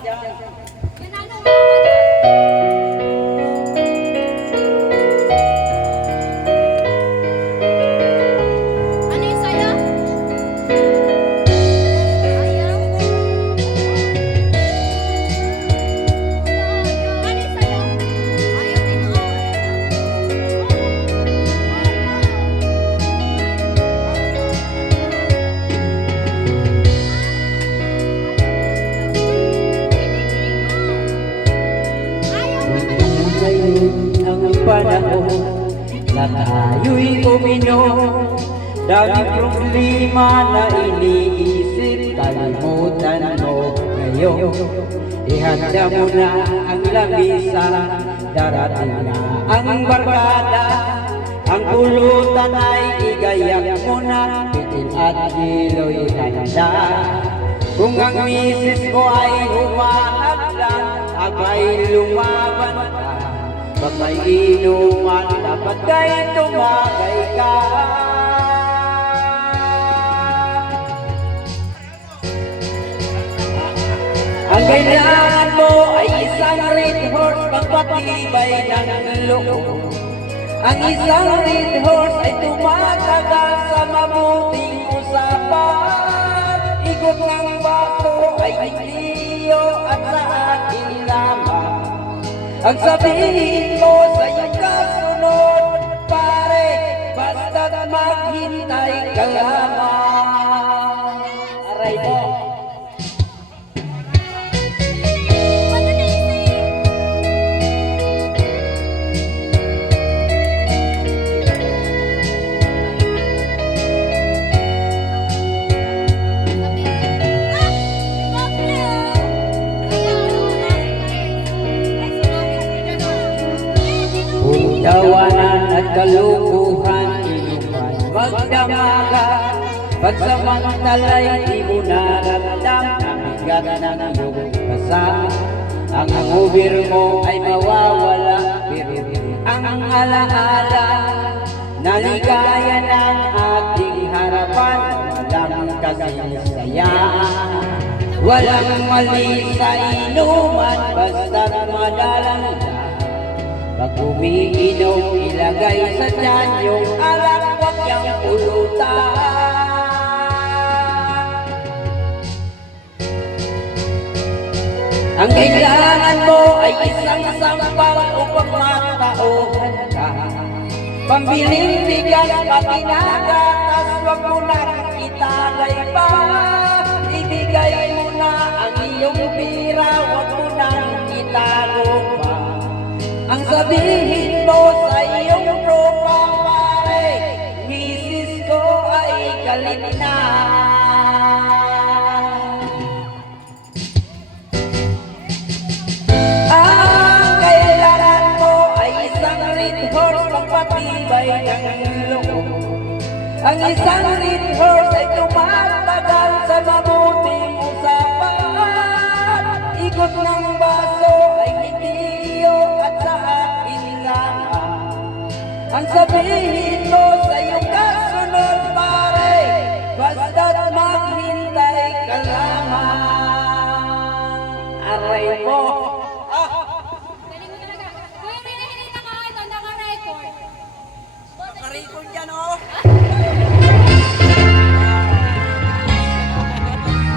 dyan. Ano yung saya? Ayaw. Ano yung saya? Ayaw din ako. Ngayon ang panahon na tayo'y uminom. Daming problema na iniisip, kalimutan mo ngayon. Ihanda mo na ang lamisa, darating na ang barkada. Ang pulutan ay igayak mo na, pitil at dilo'y handa. Kung ang misis mo ay humahadlang, abay lumaban ka. Pag may inuman, dapat kay tumagay ka. Ang kailangan mo ay isang red horse, pagpatibay ng loob. Ang isang red horse ay tumatagal sa mabuting usapan. Ikot ng bato ay liyo at sa akin lamang. Ang sabihin mo sa iyong kasunod, pare, basta't maghintay ka lamang. Aray mo. Tawanan at kalukuhan, inuman magdamaga. Pagsamantalay, di mo nararamdam ang bigat ng iyong kasama. Ang ubir mo ay mawawala, pero ang alaala na ligaya ng ating harapan, walang kasisayaan. Walang mali sa inuman, basta't madalang lang. Pag umiinom, ilagay sa tiyan yung alak, wag yang pulutan. Ang kailangan mo ay isang sampal upang matauhan ka. Pambiling bigas, pakinagatas, wag mo nang itagay pa. Ibigay mo na ang iyong pira, wag mo nang itago pa. Ang sabihin mo sa iyong tropa, pare, misis ko ay galit na. Ang kailangan mo ay isang red horse, pagpatibay ng loob. Ang isang red horse ay tumatagal sa mabuting usapan. Ikot ng baso ay hindi iyo at sa akin lamang. Ang sabihin mo sa iyong kasunod, pare, basta't maghintay ka lamang. Aray mo.